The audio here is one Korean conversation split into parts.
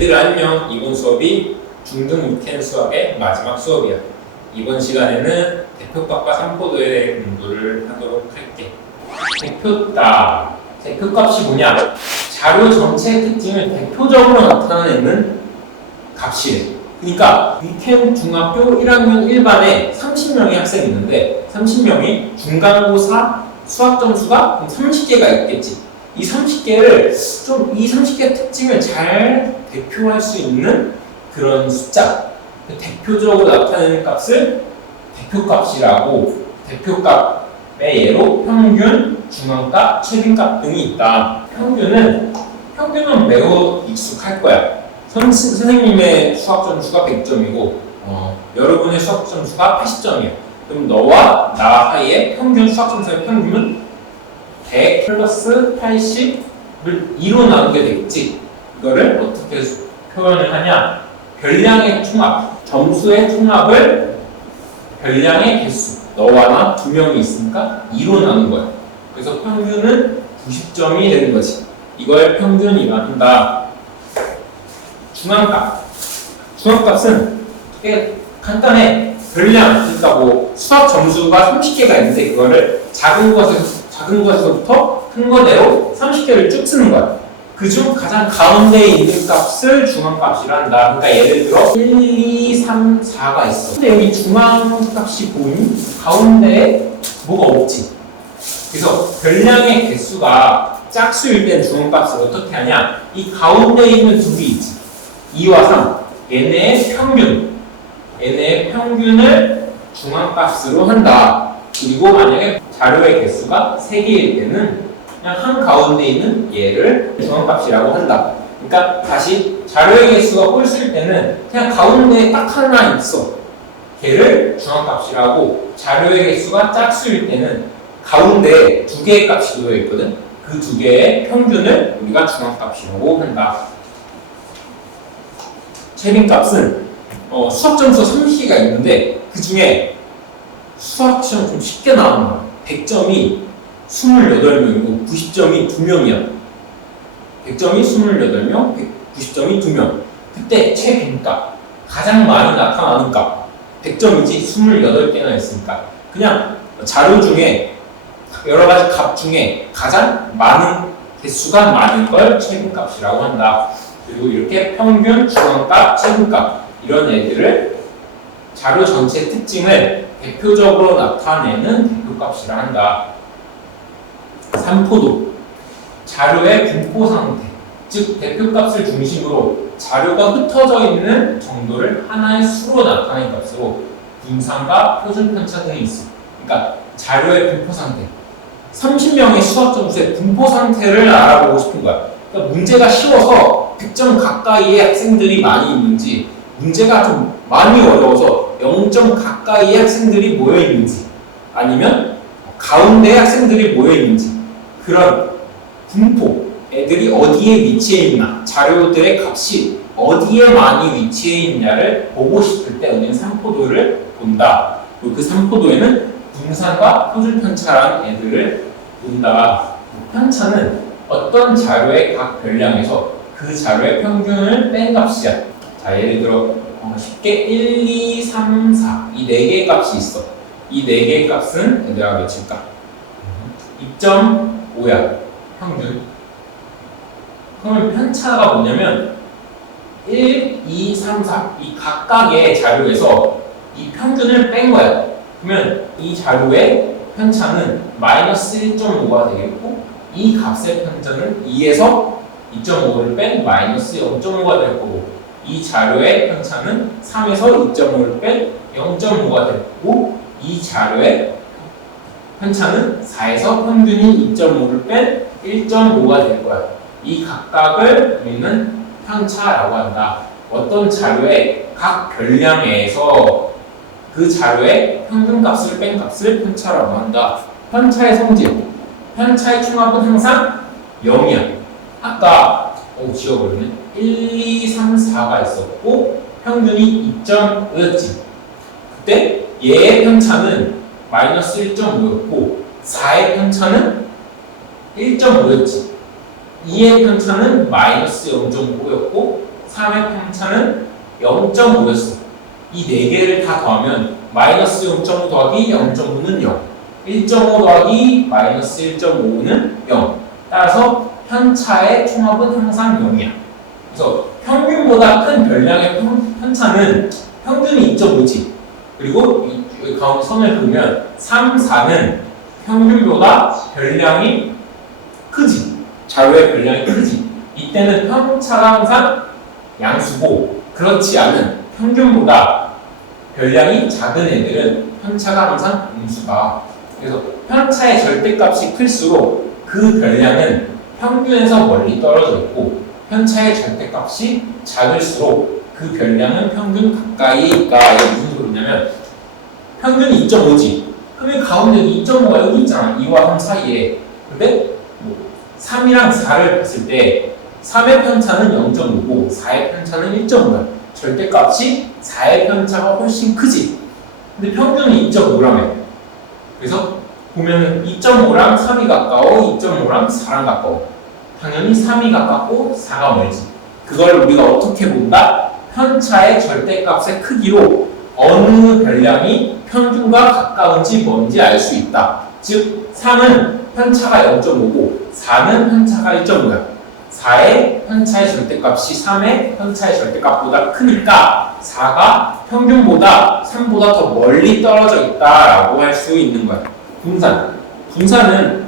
얘들 안녕. 이번 수업이 중등 6행 수학의 마지막 수업이야. 이번 시간에는 대표값과 삼포도에 대해 공부를 하도록 할게. 대표값. 대표값이 뭐냐? 자료 전체의 특징을 대표적으로 나타내는 값이래. 그러니까 6행 중학교 1학년 1반에 30명의 학생이 있는데 30명이 중간고사 수학 점수가 30개가 있겠지. 이 30개를 이 30개의 특징을 잘 대표할 수 있는 그런 숫자, 대표적으로 나타내는 값을 대표값이라고, 대표값의 예로 평균, 중앙값, 최빈값 등이 있다. 평균은 매우 익숙할 거야. 선생님의 수학 점수가 100점이고 여러분의 수학 점수가 80점이야. 그럼 너와 나 사이의 평균 수학 점수의 평균은 100 플러스 80을 2로 나누게 되겠지. 이거를 어떻게 표현을 하냐? 별량의 총합, 점수의 총합을 별량의 개수, 너와 나 두 명이 있으니까 2로 나눈 거야. 그래서 평균은 90점이 되는 거지. 이걸 평균이라 한다. 중앙값은 되게 간단해. 별량, 그러니까 뭐 수학 점수가 30개가 있는데 그거를 작은 것에서부터 큰 거대로 30개를 쭉 쓰는 거야. 그중 가장 가운데에 있는 값을 중앙값이라 한다. 그러니까 예를 들어 1, 2, 3, 4가 있어. 근데 여기 중앙값이 보이니? 가운데에 뭐가 없지. 그래서 별량의 개수가 짝수일 땐 중앙값을 어떻게 하냐? 이 가운데에 있는 두 개 있지. 2와 3. 얘네의 평균을 중앙값으로 한다. 그리고 만약에 자료의 개수가 3개일 때는 그냥 한 가운데 있는 얘를 중앙값이라고 한다. 그러니까 다시 자료의 개수가 꼴수일 때는 그냥 가운데에 딱 하나 있어. 걔를 중앙값이라고, 자료의 개수가 짝수일 때는 가운데에 두 개의 값이 놓여 있거든. 그 두 개의 평균을 우리가 중앙값이라고 한다. 최빈값은 수학 점수 30개가 있는데 그 중에 수학 시험 좀 쉽게 나오는 거야. 100점이 28명이고 90점이 2명이야. 100점이 28명, 90점이 2명. 그때 최빈값, 가장 많이 나타나는 값. 100점이지 28개나 있으니까. 그냥 자료 중에 여러 가지 값 중에 가장 많은 개수가 많은 걸 최빈값이라고 한다. 그리고 이렇게 평균, 중앙값, 최빈값 이런 애들을 자료 전체 특징을 대표적으로 나타내는 대표값이라 한다. 삼포도, 자료의 분포 상태, 즉 대표값을 중심으로 자료가 흩어져 있는 정도를 하나의 수로 나타내는 값으로 분산과 표준 편차 등이 있어. 그러니까 자료의 분포 상태, 30명의 수학 점수의 분포 상태를 알아보고 싶은 거야. 그러니까 문제가 쉬워서 100점 가까이의 학생들이 많이 있는지, 문제가 좀 많이 어려워서 0점 가까이의 학생들이 모여 있는지, 아니면 가운데 학생들이 모여 있는지, 그런 분포, 애들이 어디에 위치해 있나, 자료들의 값이 어디에 많이 위치해 있냐를 보고 싶을 때 우리는 삼포도를 본다. 그리고 그 삼포도에는 분산과 표준 편차라는 애들을 본다. 편차는 어떤 자료의 각 별량에서 그 자료의 평균을 뺀 값이야. 자, 예를 들어 쉽게 1, 2, 3, 4 이 4개의 값이 있어. 이 4개의 값은 얘들아 몇일까? 2.5야. 평균. 그러면 편차가 뭐냐면 1, 2, 3, 4 이 각각의 자료에서 이 평균을 뺀 거야. 그러면 이 자료의 편차는 마이너스 1.5가 되겠고, 이 값의 편차는 2에서 2.5를 뺀 마이너스 0.5가 될 거고, 이 자료의 편차는 3에서 2.5를 뺀 0.5가 되고, 이 자료의 편차는 4에서 평균이 2.5를 뺀 1.5가 될 거야. 이 각각을 우리는 편차라고 한다. 어떤 자료의 각 별량에서 그 자료의 평균값을 뺀 값을 편차라고 한다. 편차의 성질, 편차의 총합은 항상 0이야. 아까 지워버리네. 1, 2, 3, 4가 있었고 평균이 2.5였지. 그때 얘의 편차는 마이너스 1.5였고 4의 편차는 1.5였지. 2의 편차는 마이너스 0.5였고 3의 편차는 0.5였어. 이 4개를 다 더하면 마이너스 0.5 더하기 0.5는 0, 1.5 더하기 마이너스 1.5는 0. 따라서 편차의 총합은 항상 0이야. 그래서 평균보다 큰 별량의 편차는 평균이 2.5지. 그리고 이 가운데 선을 그으면 3, 4는 평균보다 별량이 크지. 자료의 별량이 크지. 이때는 편차가 항상 양수고, 그렇지 않은 평균보다 별량이 작은 애들은 편차가 항상 음수다. 그래서 편차의 절대값이 클수록 그 별량은 평균에서 멀리 떨어져 있고, 편차의 절대값이 작을수록 그 별량은 평균 가까이에 있다. 이게 무슨 소리냐면, 평균이 2.5지. 그러면 가운데 2.5가 여기 있잖아. 2와 3 사이에. 근데 3이랑 4를 봤을 때 3의 편차는 0.5고 4의 편차는 1.5야. 절대값이 4의 편차가 훨씬 크지. 근데 평균은 2.5라며. 그래서 보면은 2.5랑 3이 가까워, 2.5랑 4랑 가까워. 당연히 3이 가깝고 4가 멀지. 그걸 우리가 어떻게 본다? 편차의 절대값의 크기로 어느 별량이 평균과 가까운지 뭔지 알 수 있다. 즉 3은 편차가 0.5고 4는 편차가 1.5야. 4의 편차의 절대값이 3의 편차의 절대값보다 크니까 4가 평균보다 3보다 더 멀리 떨어져 있다라고 할 수 있는 거야. 분산. 분산은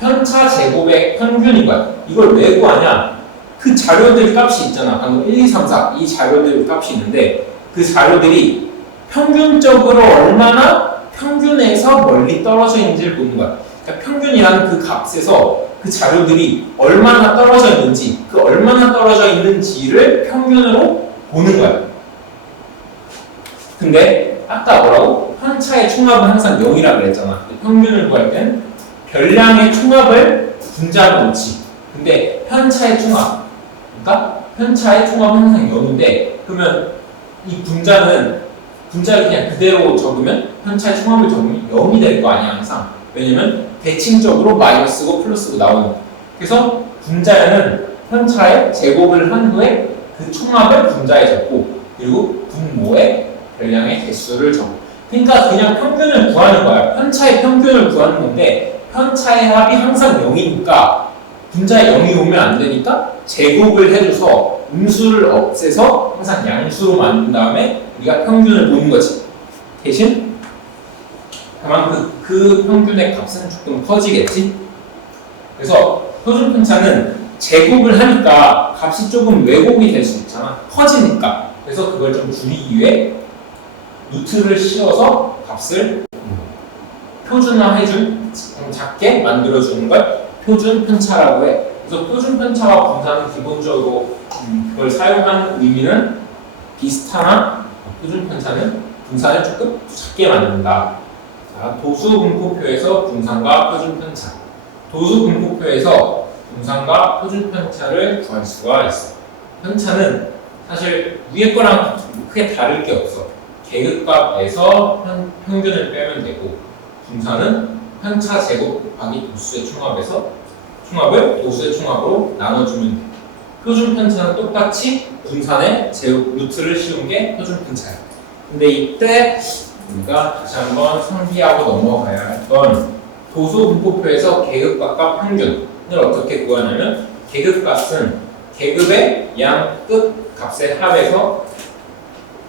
편차 제곱의 평균인 거야. 이걸 왜 구하냐? 그 자료들 값이 있잖아. 방금 1, 2, 3, 4 이 자료들 값이 있는데 그 자료들이 평균적으로 얼마나 평균에서 멀리 떨어져 있는지를 보는 거야. 그러니까 평균이라는 그 값에서 그 자료들이 얼마나 떨어져 있는지, 그 얼마나 떨어져 있는지를 평균으로 보는 거야. 근데 아까 뭐라고? 편차의 총합은 항상 0이라고 그랬잖아. 평균을 구할 땐 별량의 총합을 분자로 놓지. 근데 편차의 총합, 그러니까 편차의 총합은 항상 0인데, 그러면 이 분자를 그냥 그대로 적으면 편차의 총합을 적으면 0이 될 거 아니야 항상. 왜냐면 대칭적으로 마이너스고 플러스고 나오는. 그래서 분자에는 편차의 제곱을 한 후에 그 총합을 분자에 적고, 그리고 분모의 별량의 개수를 적고. 그러니까 그냥 평균을 구하는 거야. 편차의 평균을 구하는 건데, 편차의 합이 항상 0이니까 분자에 0이 오면 안 되니까 제곱을 해줘서 음수를 없애서 항상 양수로 만든 다음에 우리가 평균을 보는 거지. 대신 다만 그 평균의 값은 조금 커지겠지. 그래서 표준 편차는 제곱을 하니까 값이 조금 왜곡이 될 수 있잖아. 커지니까. 그래서 그걸 좀 줄이기 위해 루트를 씌워서 값을 표준화해준, 작게 만들어주는 걸 표준 편차라고 해. 그래서 표준 편차와 분산은 기본적으로 그걸 사용한 의미는 비슷하나 표준 편차는 분산을 조금 작게 만든다. 자, 도수 분포표에서 분산과 표준 편차. 도수 분포표에서 분산과 표준 편차를 구할 수가 있어. 편차는 사실 위에 거랑 크게 다를 게 없어. 계급값에서 평균을 빼면 되고, 분산은 편차 제곱 곱하기 도수의 총합에서 총합을 도수의 총합으로 나눠주면 돼. 표준 편차는 똑같이 분산의 제곱 루트를 씌운 게 표준 편차야. 근데 이때 우리가 다시 한번 상기하고 넘어가야 할 건 도수 분포표에서 계급값과 평균을 어떻게 구하냐면, 계급값은 계급의 양 끝 값의 합에서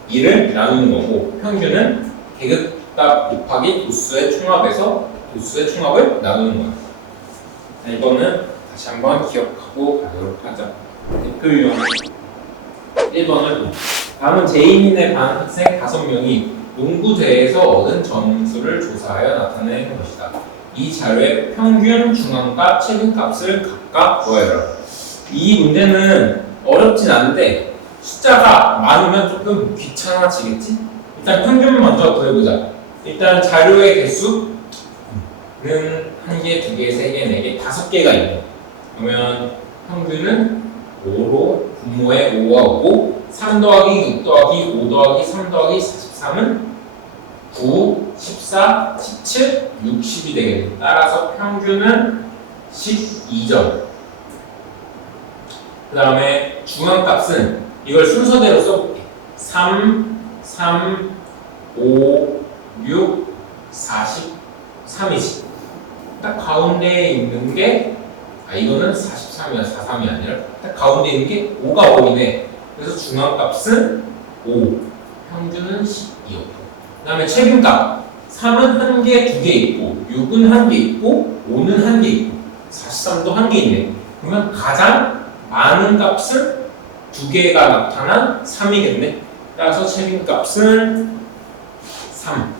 2를 나누는 거고, 평균은 계급값 곱하기 도수의 총합에서 도수의 총합을 나누는 거야. 이거는 다시 한번 기억하고 가도록 하자. 대표 유형 1번을 봅니다. 다음은 재임인의 반 학생 5명이 농구대회에서 얻은 점수를 조사하여 나타낸 것이다. 이 자료의 평균, 중앙값, 최근값을 각각 구하여라. 이 문제는 어렵진 않은데 숫자가 많으면 조금 귀찮아지겠지? 일단 평균 먼저 구해보자. 일단 자료의 개수는 1개, 2개, 3개, 4개, 5개가 있네. 그러면 평균은 5로 분모에 5와 5, 3 더하기 6 더하기 5 더하기 3 더하기 43은 9, 14, 17, 60이 되겠네. 따라서 평균은 12점. 그 다음에 중앙값은 이걸 순서대로 써볼게. 3, 5, 6, 43이지. 딱 가운데에 있는 게, 이거는 43이야, 43이 아니라, 딱 가운데 있는 게 5가 보이네. 그래서 중앙값은 5, 평균은 12였고. 그 다음에 최빈값. 3은 1개, 2개 있고, 6은 1개 있고, 5는 1개 있고, 43도 1개 있네. 그러면 가장 많은 값은 2개가 나타난 3이겠네. 따라서 최빈값은 3.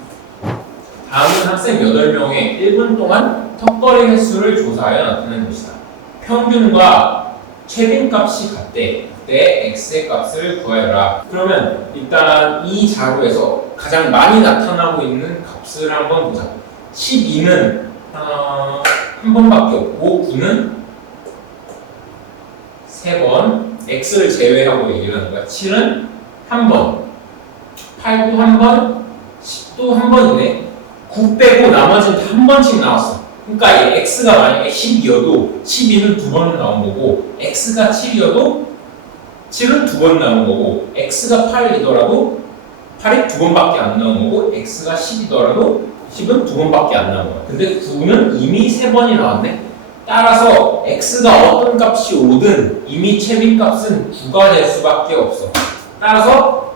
다음은 학생 8명의 1분 동안 턱걸이 횟수를 조사하여 나타낸 것이다. 평균과 최빈값이 같대. 그때 x의 값을 구하여라. 그러면 일단 이 자료에서 가장 많이 나타나고 있는 값을 한번 보자. 12는 한 번밖에 없고 9는 3번, x를 제외하고 얘기하는 거야. 7은 한 번, 8도 한 번, 10도 한 번이네. 9 빼고 나머지는 다 한 번씩 나왔어. 그러니까 이 x가 만약에 10이어도 12는 2번 나온 거고, x가 7이어도 7은 2번 나온 거고, x가 8이더라도 8이 2번밖에 안 나온 거고, x가 10이더라도 10은 2번밖에 안 나온 거야. 근데 9는 이미 3번이 나왔네. 따라서 x가 어떤 값이 오든 이미 최빈값은 9가 될 수밖에 없어. 따라서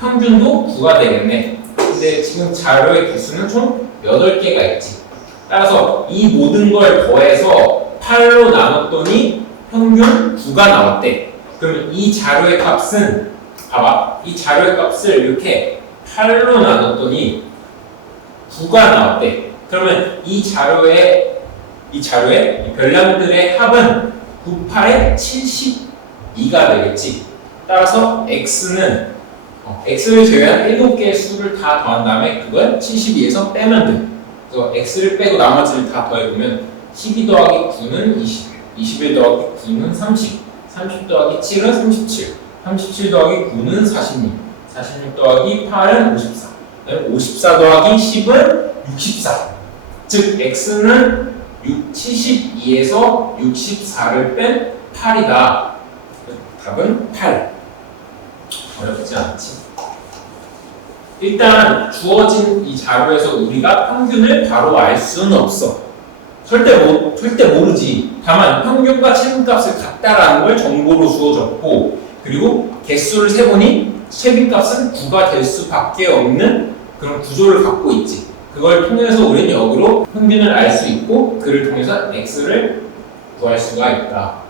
평균도 9가 되겠네. 근데 지금 자료의 개수는 총 8개가 있지. 따라서 이 모든 걸 더해서 8로 나눴더니 평균 9가 나왔대. 그러면 이 자료의 값은, 봐봐, 이 자료의 값을 이렇게 8로 나눴더니 9가 나왔대. 그러면 이 자료의 이 별량들의 합은 9, 8에 72가 되겠지. 따라서 x는 x를 제외한 7개의 수를 다 더한 다음에 그걸 72에서 빼면 돼. 그래서 x를 빼고 나머지를 다 더해보면 12 더하기 9는 20, 21 더하기 9는 30, 30 더하기 7은 37, 37 더하기 9는 46, 46 더하기 8은 54, 54 더하기 10은 64. 즉 x는 72에서 64를 뺀 8이다. 답은 8. 어렵지 않지? 일단 주어진 이 자료에서 우리가 평균을 바로 알 수는 없어. 절대 모르지. 다만 평균과 최빈값을 같다라는 걸 정보로 주어졌고, 그리고 개수를 세보니 최빈값은 9가 될 수밖에 없는 그런 구조를 갖고 있지. 그걸 통해서 우리는 역으로 평균을 알 수 있고, 그를 통해서 x를 구할 수가 있다.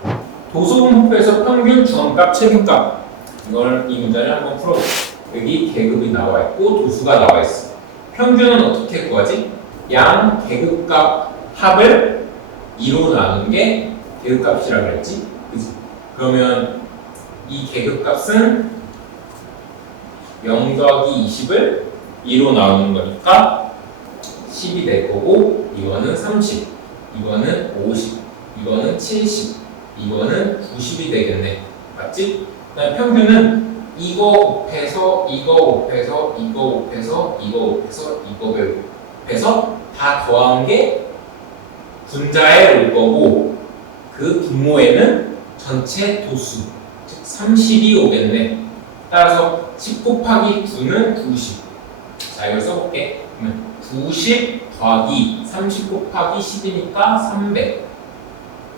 도수분포에서 평균, 중앙값, 최빈값, 이 문제를 한번 풀어볼게요. 여기 계급이 나와 있고 도수가 나와 있어. 평균은 어떻게 구하지? 양 계급값 합을 2로 나눈 게 계급값이라고 그랬지? 그치? 그러면 이 계급값은 0 더하기 20을 2로 나누는 거니까 10이 될 거고, 이거는 30, 이거는 50, 이거는 70, 이거는 90이 되겠네. 맞지? 그다음 평균은 이거 곱해서 이거 곱해서 이거 곱해서 이거 곱해서 이거 곱해서 다 더한 게 분자에 올 거고, 그 분모에는 전체 도수, 즉 30이 오겠네. 따라서 10 곱하기 9는 90. 자, 이걸 써볼게. 90 더하기 30 곱하기 10이니까 300,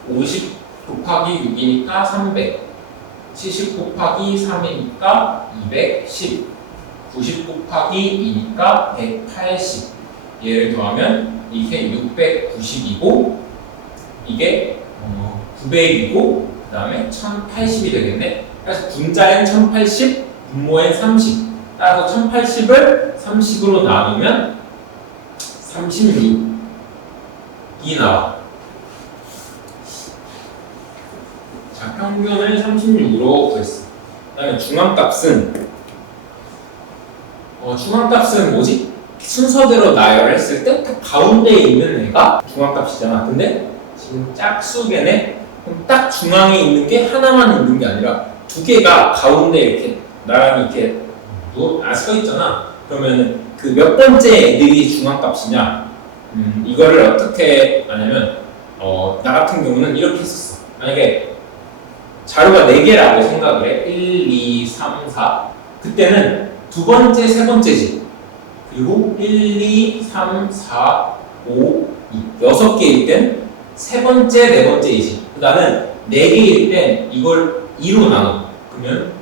50 곱하기 6이니까 300, 70 곱하기 3이니까 210, 90 곱하기 2니까 180. 얘를 더하면 이게 690이고, 이게 900이고, 그 다음에 1080이 되겠네. 그래서 분자엔 1080, 분모엔 30. 따라서 1080을 30으로 나누면 36이 나와. 자, 평균을 36으로 구했어. 그 다음에 중앙값은 뭐지? 순서대로 나열했을 때 딱 가운데에 있는 애가 중앙값이잖아. 근데 지금 짝수개네? 그럼 딱 중앙에 있는 게 하나만 있는 게 아니라 2개가 가운데 이렇게 나란히 이렇게 써있잖아. 그러면 그 몇 번째 애들이 중앙값이냐? 이거를 어떻게 하냐면 나 같은 경우는 이렇게 했었어. 만약에 자료가 4개라고 생각을 해. 1, 2, 3, 4. 그때는 두 번째, 세 번째지. 그리고 1, 2, 3, 4, 5, 2. 6개일 땐 세 번째, 네 번째이지. 나는 4개일 땐 이걸 2로 나눠. 그러면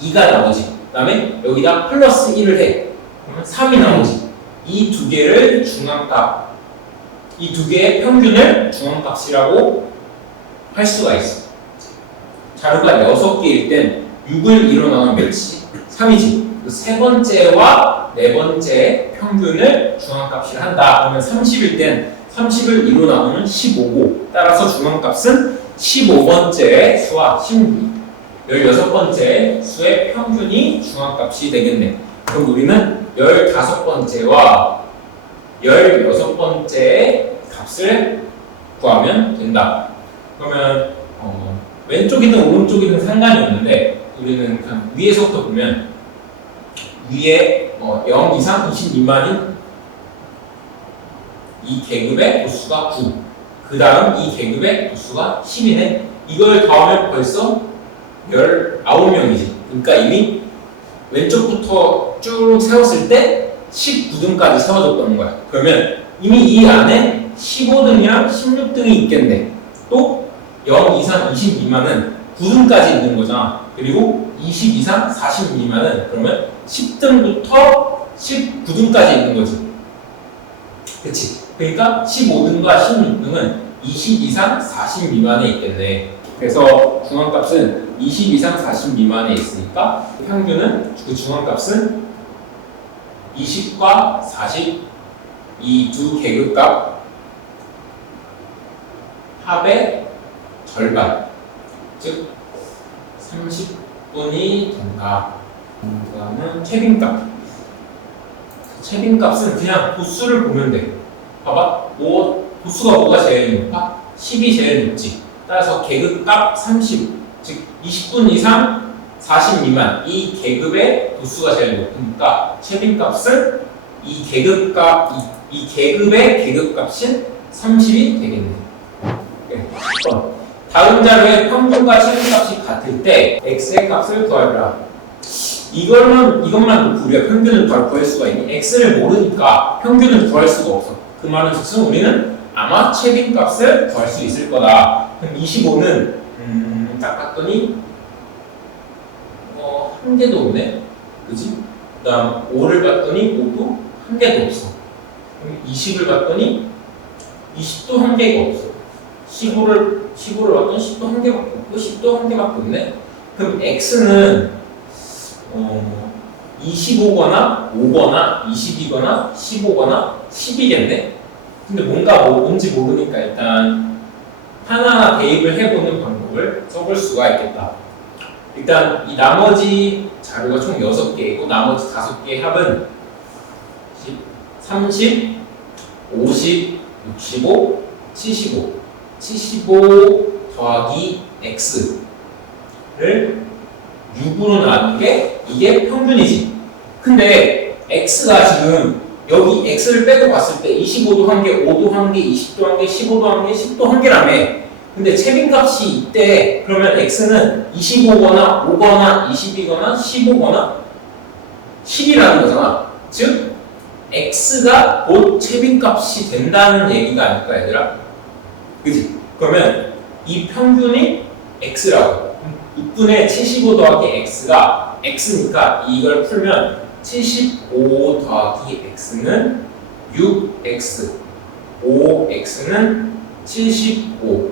2가 나오지. 그 다음에 여기다 플러스 1을 해. 그러면 3이 나오지. 이 두 개를 중앙값, 이 두 개의 평균을 중앙값이라고 할 수가 있어. 자료가 6개일 땐 6을 2로 나누면 몇이지? 3이지. 세 번째와 네 번째 평균을 중앙값이라 한다. 그러면 30일 땐 30을 2로 나누면 15고, 따라서 중앙값은 15번째 수와 16번째 수의 평균이 중앙값이 되겠네. 그럼 우리는 15번째와 16번째 값을 구하면 된다. 그러면 왼쪽이든 오른쪽이든 상관이 없는데 우리는 그냥 위에서부터 보면 위에 0 이상 20 미만인 이 계급의 도수가 9, 그 다음 이 계급의 도수가 10이네. 이걸 더하면 벌써 19명이지. 그러니까 이미 왼쪽부터 쭉 세웠을 때 19등까지 세워졌다는 거야. 그러면 이미 이 안에 15등이랑 16등이 있겠네. 또 0 이상 20 미만은 9등까지 있는 거잖아. 그리고 20 이상 40 미만은 그러면 10등부터 19등까지 있는 거지. 그치? 그러니까 15등과 16등은 20 이상 40 미만에 있겠네. 그래서 중앙값은 20 이상 40 미만에 있으니까 평균은 그 중앙값은 20과 40 이 두 계급값 합의 절반, 즉 30분이 된다. 그 다음은 채빈값. 채빈값은 그냥 도수를 보면 돼. 봐봐, 도수가 뭐가 제일 높아? 10이 제일 높지. 따라서 계급값 30, 즉 20분 이상 40 미만 이 계급의 도수가 제일 높으니까 채빈값은 이 계급의 계급값인 30이 되겠네. 네. 다음 자료의 평균과 채빈값이 같을 때 x의 값을 구하라. 이것만 놓고 우리가 평균을 바로 구할 수가 있니? x를 모르니까 평균을 구할 수가 없어. 그 말은 즉슨 우리는 아마 채빈값을 구할 수 있을 거다. 그럼 25는 딱 봤더니 한 개도 없네. 그지? 그 다음 5를 봤더니 5도 한 개도 없어. 그럼 20을 봤더니 20도 한 개가 없어. 15를 봤더니 10도 한 개밖에 없고 10도 한 개밖에 없네. 그럼 x는 25거나 5거나 20이거나 15거나 10이겠네. 근데 뭔지 모르니까 일단 하나하나 대입을 해보는 방법을 써볼 수가 있겠다. 일단 이 나머지 자료가 총 6개이고 나머지 5개의 합은 30, 50, 65, 75 더하기 x를 6으로 나눈 게 이게 평균이지. 근데 x가 지금 여기 x를 빼고 봤을 때 25도 한 개, 5도 한 개, 20도 한 개, 15도 한 개, 10도 한 개라며. 근데 채빈값이 있대. 그러면 x는 25거나 5거나 20이거나 15거나 10이라는 거잖아. 즉 x가 곧 채빈값이 된다는 얘기가 아닐까 얘들아? 그치? 그러면 이 평균이 x라고. 6분의 75 더하기 x가 x니까 이걸 풀면 75 더하기 x는 6x, 5x는 75.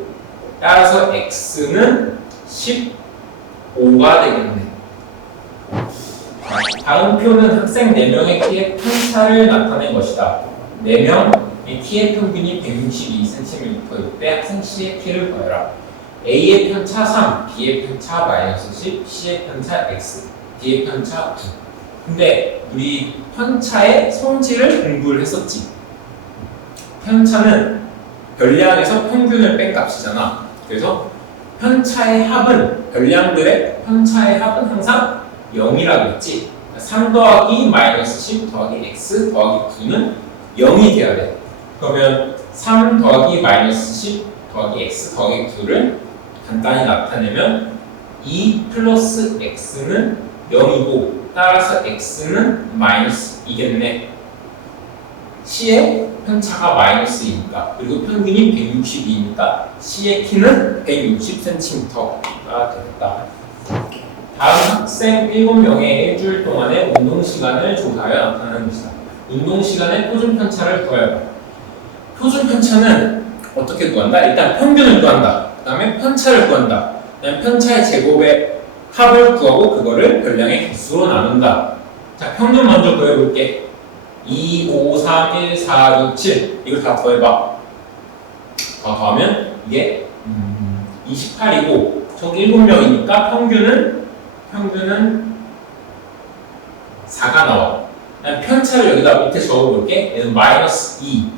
따라서 x는 15가 되겠네. 다음 표는 학생 4명의 키의 편차를 나타낸 것이다. 4명의 키의 평균이 162cm일 때 학생 C의 키를 구해라. A의 편차 3, B의 편차 마이너스 10, C의 편차 X, D의 편차 9. 근데 우리 편차의 성질을 공부를 했었지. 편차는 별량에서 평균을 뺀 값이잖아. 그래서 편차의 합은, 별량들의 편차의 합은 항상 0이라고 했지. 3 더하기 마이너스 10 더하기 X 더하기 9는 0이 돼야 돼. 그러면 3 더하기 마이너스 10 더하기 X 더하기 9를 간단히 나타내면 2 플러스 x는 0이고 따라서 x는 마이너스 2겠네. C의 편차가 마이너스 2니까 그리고 평균이 162니까 C의 키는 160cm가 되겠다. 다음 학생 7명의 일주일 동안의 운동 시간을 조사하여 나타내는 것이다. 운동 시간의 표준 편차를 구하여라. 표준 편차는 어떻게 구한다? 일단 평균을 구한다. 그 다음에 편차를 구한다. 그 다음에 편차의 제곱의 합을 구하고 그거를 별량의 개수로 나눈다. 자, 평균 먼저 구해볼게. 2, 5, 3, 1, 4, 6, 7 이걸 다 더해봐. 더하면 이게 28이고 총 7명이니까 평균은 4가 나와. 편차를 여기다 밑에 적어볼게. 얘는 마이너스 2,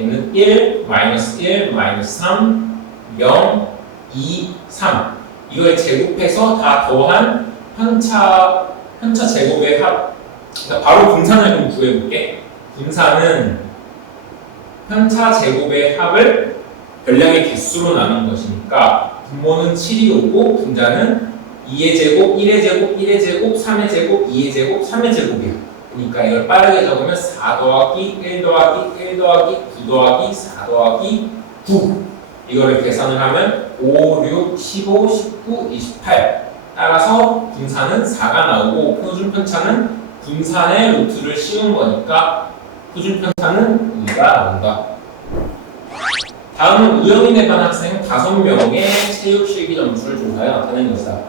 얘는 1, 마이너스 1, 마이너스 3, 0, 2, 3 이걸 제곱해서 다 더한 편차 제곱의 합. 그러니까 바로 분산을 좀 구해볼게. 분산은 편차 제곱의 합을 별량의 개수로 나눈 것이니까 분모는 7이 오고 분자는 2의 제곱, 1의 제곱, 1의 제곱, 3의 제곱, 2의 제곱, 3의 제곱이야. 그러니까 이걸 빠르게 적으면 4 더하기 1 더하기 1 더하기 9 더하기 4 더하기 9 이거를 계산을 하면 5, 6, 15, 19, 28 따라서 분산은 4가 나오고 표준 편차는 분산의 루트를 씌운 거니까 표준 편차는 2가 나온다. 다음은 우영인에 반 학생 5명의 체육 실기 점수를 조사해 나타낸 것이다.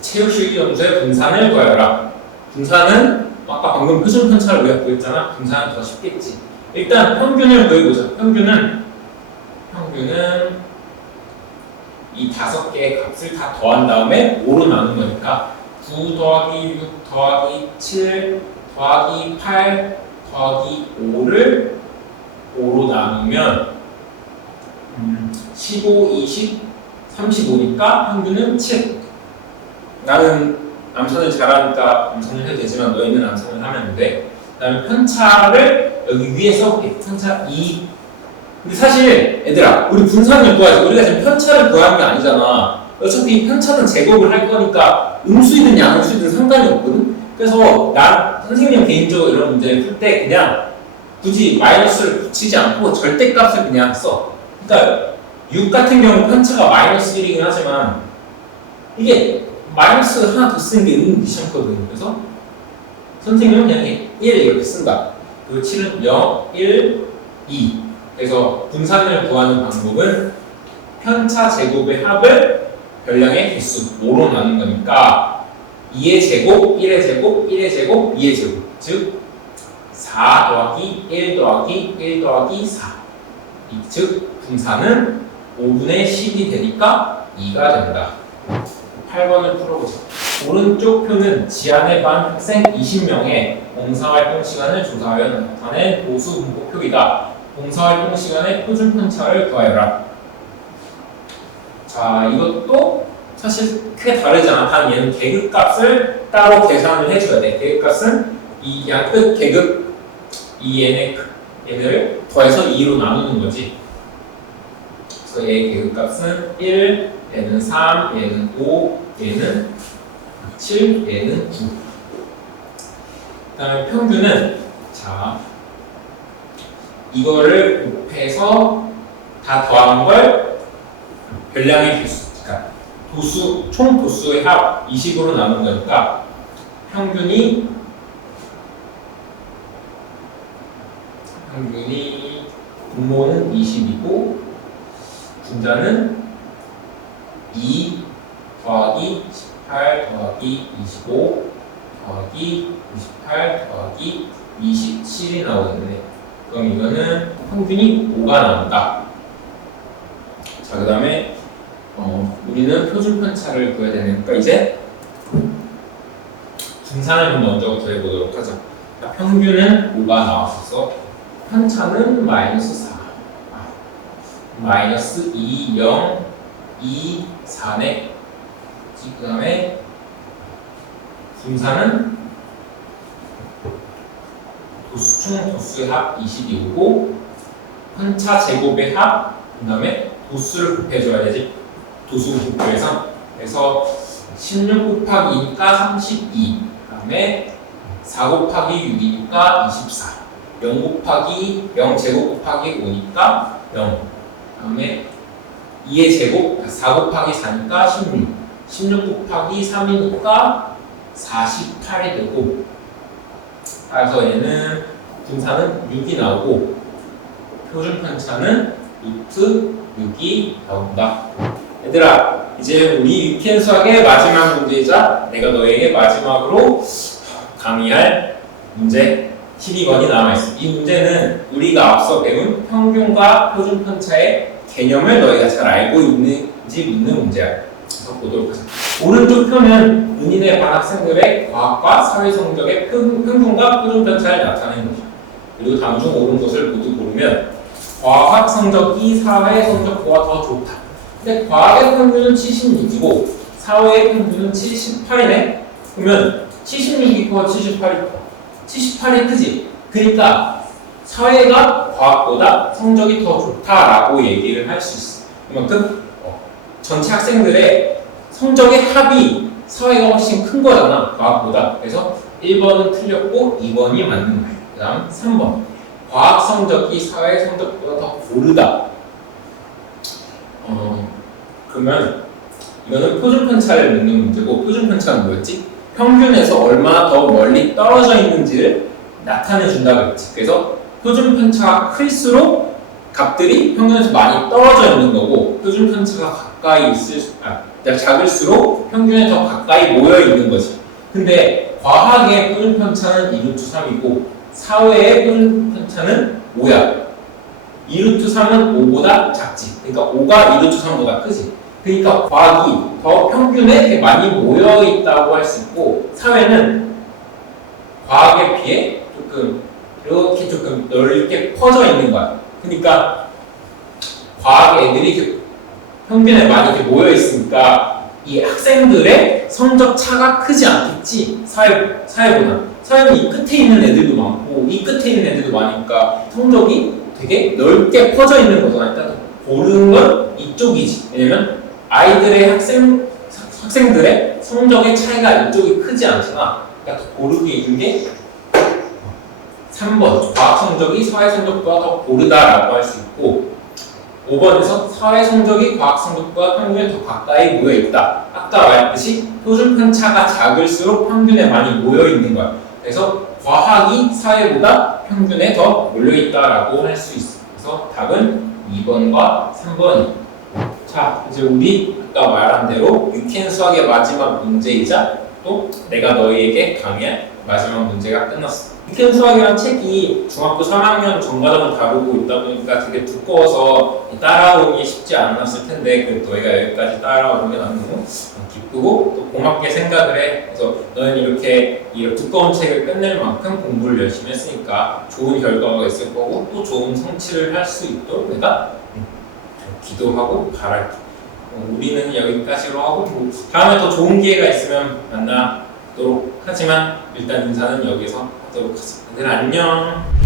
체육 실기 점수의 분산을 구하여라. 분산은 아까 방금 표준 편차를 우리가 구했잖아. 분산은 더 쉽겠지. 일단 평균을 구해보자. 평균은 이 5개의 값을 다 더한 다음에 5로 나눈 거니까 9 더하기 6 더하기 7 더하기 8 더하기 5를 5로 나누면 15, 20, 35니까 평균은 7. 나는 암산을 잘하니까 암산을 해도 되지만 너희는 암산을 하면 안 돼. 그 다음에 편차를 여기 위에서 편차 2. 근데 사실 얘들아 우리 분산을 구하지 우리가 지금 편차를 구하는 게 아니잖아. 어차피 편차는 제곱을 할 거니까 음수이든 양수이든 상관이 없거든. 그래서 난 선생님 개인적으로 이런 문제를 풀 때 그냥 굳이 마이너스를 붙이지 않고 절대값을 그냥 써. 그러니까 6 같은 경우 편차가 마이너스 1이긴 하지만 이게 마이너스 하나 더 쓰는 게 은근 귀찮거든. 그래서 선생님은 그냥 1 이렇게 쓴다. 그리고 7은 0, 1, 2. 그래서 분산을 구하는 방법은 편차 제곱의 합을 별량의 개수 5로 나눈 거니까 2의 제곱, 1의 제곱, 1의 제곱, 2의 제곱 즉 4 더하기 1 더하기 1 더하기 4 즉 분산은 5분의 10이 되니까 2가 된다. 8번을 풀어보자. 오른쪽 표는 지안의 반 학생 20명의 봉사활동 시간을 조사하여 나타낸 보수 분포표이다. 봉사활동 시간의 표준 편차를 구하여라. 자, 이것도 사실 크게 다르잖아. 단 얘는 계급값을 따로 계산을 해줘야 돼. 계급값은 이 양끝 계급 이 얘를 더해서 2로 나누는 거지. 그래서 얘의 계급값은 1, 얘는 3, 얘는 5, 얘는 7, 얘는 9. 그 다음에 평균은 자 이거를 곱해서 다 더한 걸 별량의 개수, 그러니까 총 도수의 합 20으로 나눈 거니까 평균이 분모는 20이고 분자는 2 더하기 18 더하기 25 더하기 28 더하기 27이 나오겠네. 그럼 이거는 평균이 5가 나온다. 자, 그 다음에 우리는 표준 편차를 구해야 되니까 이제 분산을 먼저 구해보도록 하자. 평균은 5가 나왔어서 편차는 마이너스 4. 마이너스 2, 0, 2, 4네. 그 다음에 분산은 총 도수의 합 20이고 편차 제곱의 합, 그 다음에 도수를 곱해줘야 되지. 도수 곱해서 그래서 16 곱하기 2니까 32. 그 다음에 4 곱하기 6이니까 24. 0 곱하기 0 제곱 곱하기 5니까 0. 그 다음에 2의 제곱, 4 곱하기 4니까 16. 16 곱하기 3이니까 48이 되고, 따라서 얘는 분사는 6이 나오고, 표준 편차는 루트 6이 나온다. 얘들아, 이제 우리 유캔 수학의 마지막 문제이자 내가 너에게 마지막으로 강의할 문제 12번이 남아있어. 이 문제는 우리가 앞서 배운 평균과 표준 편차의 개념을 너희가 잘 알고 있는지 묻는 문제야. 그래서 보도록 하자. 오른쪽 표는 은인의 반 학생들의 과학과 사회 성적의 평균과 표준 편차를 나타내는 것이야. 그리고 다음 중 옳은 것을 모두 고르면 과학 성적이 사회 성적보다 더 좋다. 근데 과학의 평균은 76이고 사회의 평균은 78이네. 그러면 76이 커 78이 커. 78이 크지. 그러니까 사회가 과학보다 성적이 더 좋다라고 얘기를 할 수 있어. 그만큼 전체 학생들의 성적의 합이 사회가 훨씬 큰 거잖아, 과학보다. 그래서 1번은 틀렸고 2번이 맞는 거야. 그 다음 3번. 과학 성적이 사회 성적보다 더 고르다. 그러면 이거는 표준 편차를 묻는 문제고, 표준 편차는 뭐였지? 평균에서 얼마나 더 멀리 떨어져 있는지를 나타내 준다고 했지. 그래서 표준 편차가 클수록 값들이 평균에서 많이 떨어져 있는 거고, 표준 편차가 가까이 작을수록 평균에 더 가까이 모여 있는 거지. 근데 과학의 표준 편차는 2루트 3이고 사회의 표준 편차는 5야. 2루트 3은 5보다 작지. 그러니까 5가 2루트 3보다 크지. 그러니까 과학이 더 평균에 많이 모여 있다고 할 수 있고, 사회는 과학에 비해 이렇게 조금 넓게 퍼져 있는 거야. 그러니까 과학 애들이 이렇게 평균에 많이 이렇게 모여 있으니까 이 학생들의 성적 차가 크지 않겠지. 사회보다. 사회는 이 끝에 있는 애들도 많고 이 끝에 있는 애들도 많으니까 성적이 되게 넓게 퍼져 있는 거잖아. 일단 고르는 건 이쪽이지. 왜냐면 아이들의 학생들의 성적의 차이가 이쪽이 크지 않잖아. 그러니까 고르게 해준 게 3번. 과학 성적이 사회 성적보다 더 고르다라고 할 수 있고, 5번에서 사회 성적이 과학 성적보다 평균에 더 가까이 모여 있다. 아까 말했듯이 표준 편차가 작을수록 평균에 많이 모여 있는 거야. 그래서 과학이 사회보다 평균에 더 몰려 있다라고 할 수 있어. 그래서 답은 2번과 3번이. 자, 이제 우리 아까 말한 대로 유캔 수학의 마지막 문제이자 또 내가 너희에게 강의할 마지막 문제가 끝났어. 유캔 수학이란 책이 중학교 3학년 전과정을 다루고 있다 보니까 되게 두꺼워서 따라오기 쉽지 않았을 텐데, 그래도 너희가 여기까지 따라오는 게 너무 기쁘고 또 고맙게 생각을 해. 그래서 너희는 이렇게 이 두꺼운 책을 끝낼 만큼 공부를 열심히 했으니까 좋은 결과가 있을 거고 또 좋은 성취를 할 수 있도록 내가 기도하고 바랄게. 우리는 여기까지로 하고 다음에 더 좋은 기회가 있으면 만나도록 하지만 일단 인사는 여기서 하도록 하겠습니다. 안녕.